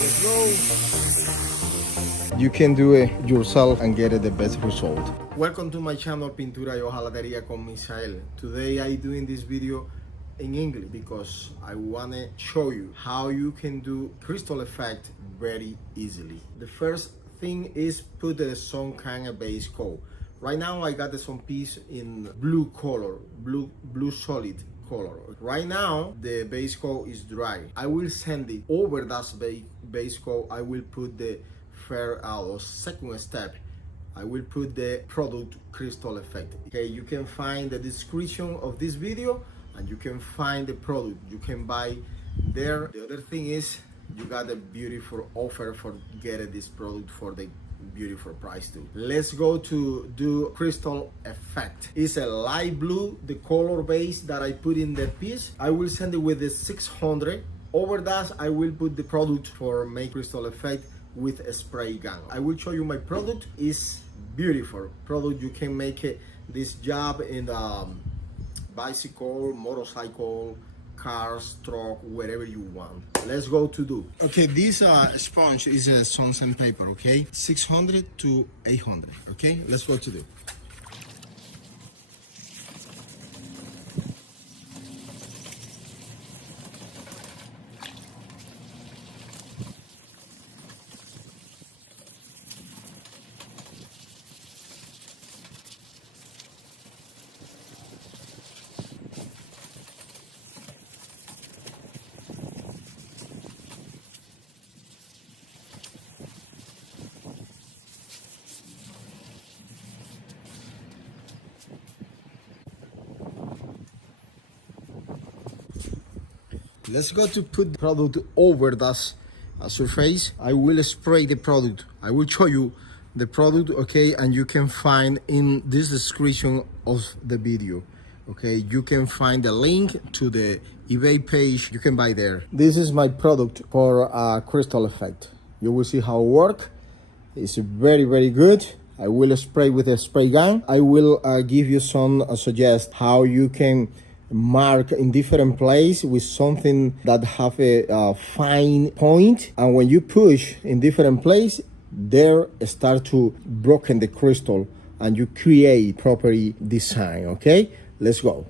Let's go. You can do it yourself and get the best result. Welcome to my channel Pintura y Hojalatería con Misael. Today I doing this video in English because I want to show you how you can do crystal effect very easily. The first thing is put some kind of base coat. Right now I got some piece in blue color, blue solid color. Right now the base coat is dry. I will send it over that base coat. I will put the second step. I will put the product crystal effect. Okay, you can find the description of this video and you can find the product you can buy there. The other thing is you got a beautiful offer for getting this product for the beautiful price too. Let's go to do crystal effect. It's a light blue, the color base that I put in the piece. I will send it with the 600. Over that I will put the product for make crystal effect with a spray gun. I will show you my product. Is beautiful product. You can make it this job in the bicycle, motorcycle, cars, truck, wherever you want. Let's go to do. Okay, this sponge is a sunset paper, okay? 600 to 800, okay? Let's go to do. Let's go to put the product over that surface. I will spray the product. I will show you the product, okay? And you can find in this description of the video, okay? You can find the link to the eBay page. You can buy there. This is my product for crystal effect. You will see how it works. It's very, very good. I will spray with a spray gun. I will give you some suggest how you can mark in different place with something that have a fine point, and when you push in different place, there start to broken the crystal and you create proper design. Okay, let's go.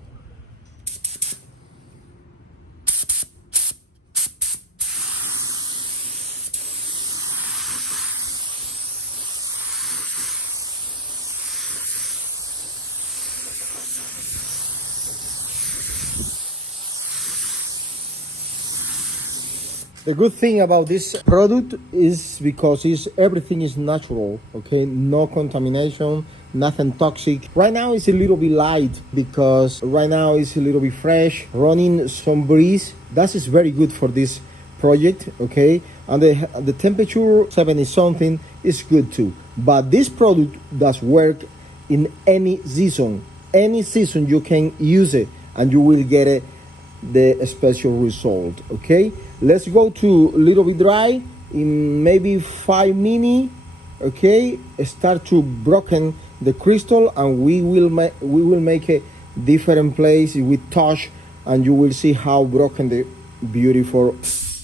The good thing about this product is because everything is natural, okay? No contamination, nothing toxic. Right now it's a little bit light because right now it's a little bit fresh, running some breeze. That is very good for this project, okay? And the temperature 70 something is good too. But this product does work in any season. Any season you can use it and you will get the special result, okay? Let's go to a little bit dry in maybe 5 minutes, okay? Start to broken the crystal and we will make a different place with touch and you will see how broken the beautiful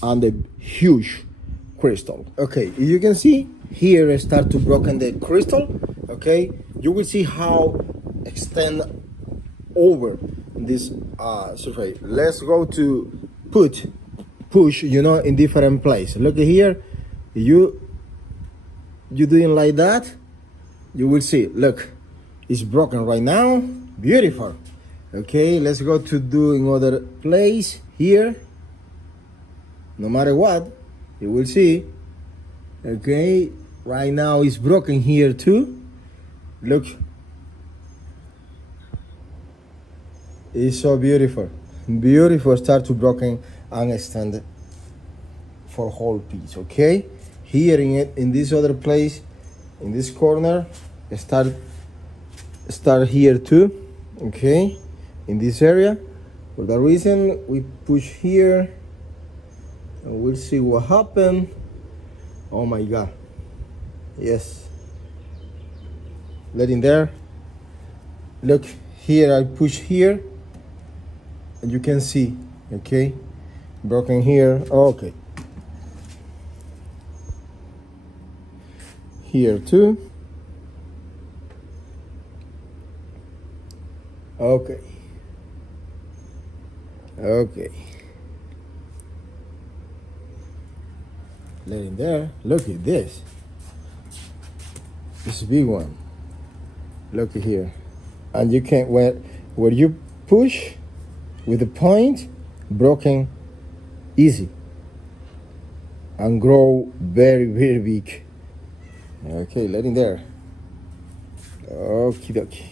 and the huge crystal. Okay, you can see here start to broken the crystal, okay? You will see how extend over this surface. Let's go to push, you know, in different place. Look here, you doing like that, you will see, look, it's broken right now. Beautiful. Okay, let's go to do in other place here. No matter what, you will see. Okay, right now it's broken here too. Look, it's so beautiful. Beautiful. Start to broken and extend for whole piece. Okay, here in this other place, in this corner, start here too. Okay, in this area. For that reason, we push here and we'll see what happened. Oh my God, yes, let in there. Look here, I push here and you can see, okay, broken here. Okay, Here too. Okay. Okay. Let in there. Look at this. This big one. Look at here. And you can where you push with the point, broken easy. And grow very, very big. Okay, let in there. Okie dokie.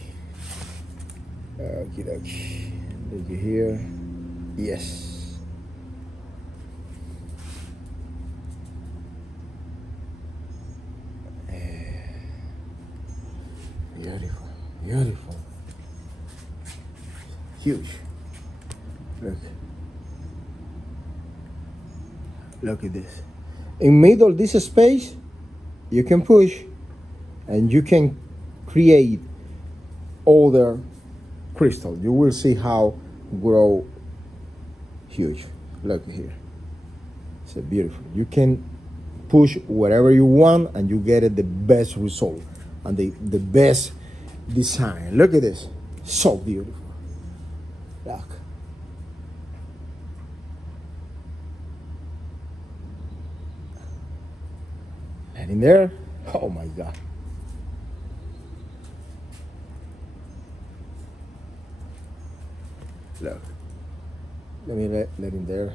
Okie dokie. Look at here. Yes. Beautiful. Beautiful. Huge. Look. Look at this. In middle this space, you can push and you can create other crystal. You will see how grow huge. Look here. It's beautiful. You can push whatever you want and you get it the best result and the best design. Look at this. So beautiful. Look. And in there, oh my God. Look. Let me let in there.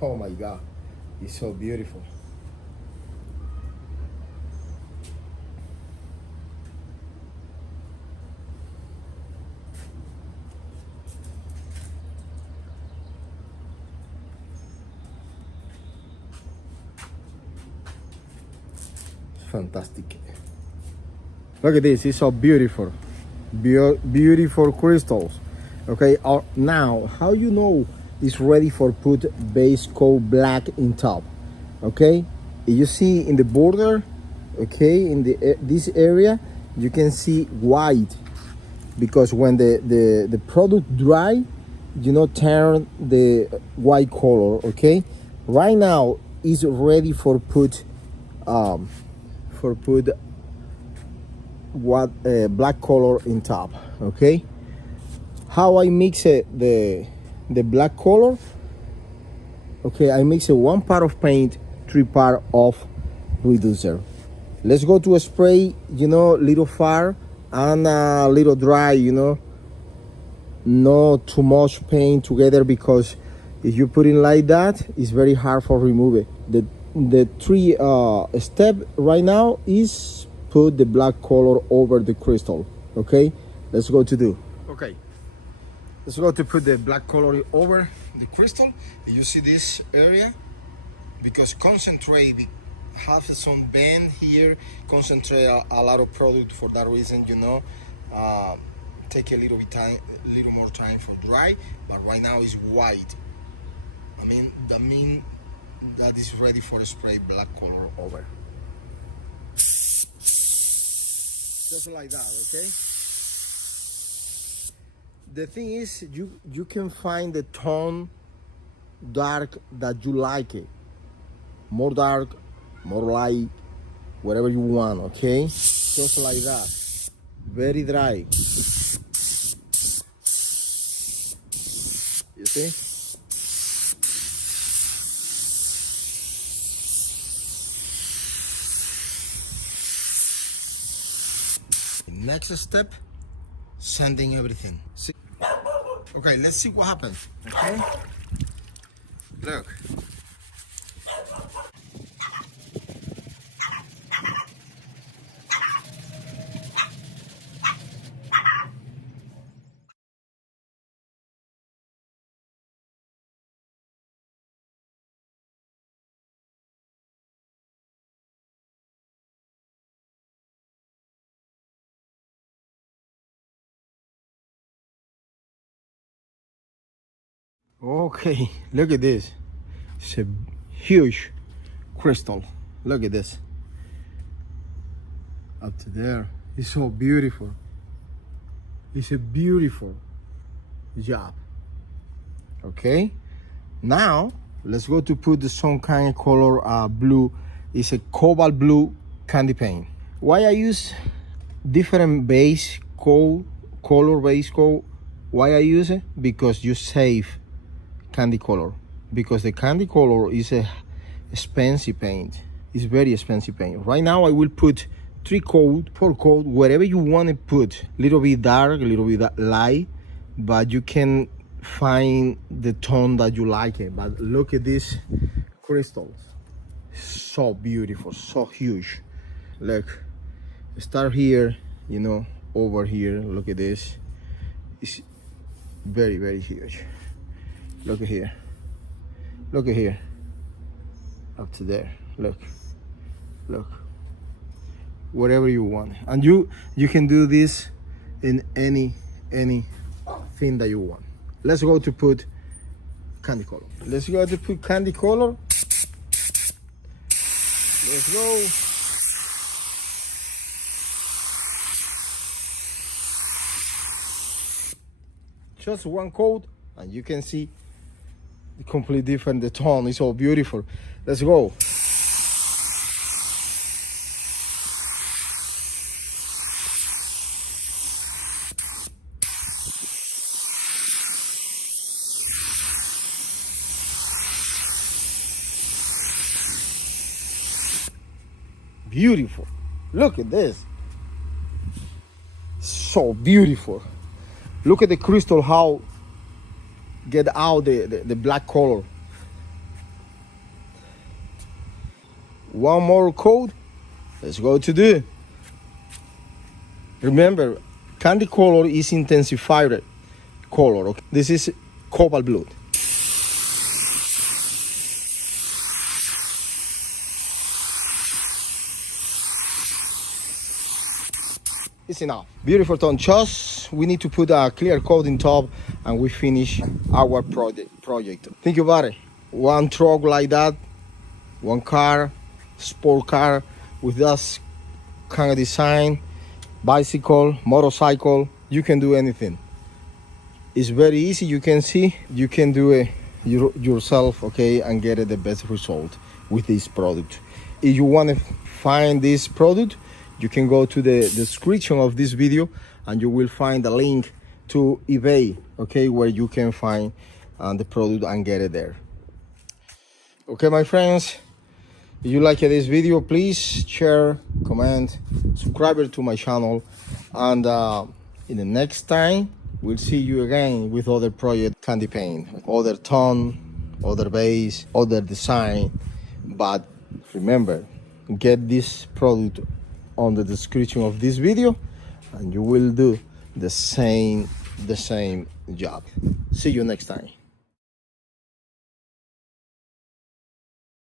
Oh my God. It's so beautiful. Fantastic. Look at this. It's so beautiful. Beautiful crystals. Okay, now how you know it's ready for put base coat black in top? Okay, you see in the border, okay, in the this area you can see white, because when the product dry, you know, turn the white color. Okay, right now is ready for put what black color in top. Okay, how I mix it, the black color? Okay, I mix it 1 part of paint, 3 part of reducer. Let's go to a spray, you know, little far and a little dry, you know, not too much paint together, because if you put it like that, it's very hard for remove it. The 3 step right now is put the black color over the crystal. Okay, let's go to do. Okay, let's go to put the black color over the crystal. You see this area, because concentrate have some bend here, concentrate a lot of product. For that reason, you know, take a little more time for dry. But right now is white. I mean, that is ready for spray black color over. Just like that. Okay. The thing is, you can find the tone dark that you like it. More dark, more light, whatever you want. Okay, just like that. Very dry. You see? Next step, sanding everything. See? Okay, let's see what happens. Okay, look. Okay, look at this. It's a huge crystal. Look at this. Up to there. It's so beautiful. It's a beautiful job. Okay, now let's go to put some kind of color blue. It's a cobalt blue candy paint. Why I use different base coat, color base coat? Why I use it? Because you save candy color. Because the candy color is a expensive paint. It's very expensive paint. Right now I will put 3 coat, 4 coat, whatever you want to put. Little bit dark, a little bit light, but you can find the tone that you like it. But look at these crystals. So beautiful, so huge. Look, start here, you know, over here. Look at this. It's very, very huge. Look at here. Look at here. Up to there. Look. Look. Whatever you want. And you can do this in any thing that you want. Let's go to put candy color. Let's go to put candy color. Let's go. Just one coat and you can see the completely different, the tone is so beautiful. Let's go. Beautiful. Look at this. So beautiful. Look at the crystal, how get out the black color. One more coat. Let's go to do. Remember, candy color is intensified color. Okay? This is cobalt blue. It's enough. Beautiful tone. Just we need to put a clear coat in top and we finish our project. Think about it. One truck like that, one car, sport car with that kind of design, bicycle, motorcycle, you can do anything. It's very easy. You can see you can do it yourself, okay, and get the best result with this product. If you want to find this product, you can go to the description of this video and you will find a link to eBay, okay, where you can find the product and get it there. Okay, my friends, if you like this video, please share, comment, subscribe to my channel, and in the next time we'll see you again with other project candy paint, other tone, other base, other design. But remember, get this product on the description of this video and you will do the same job. See you next time.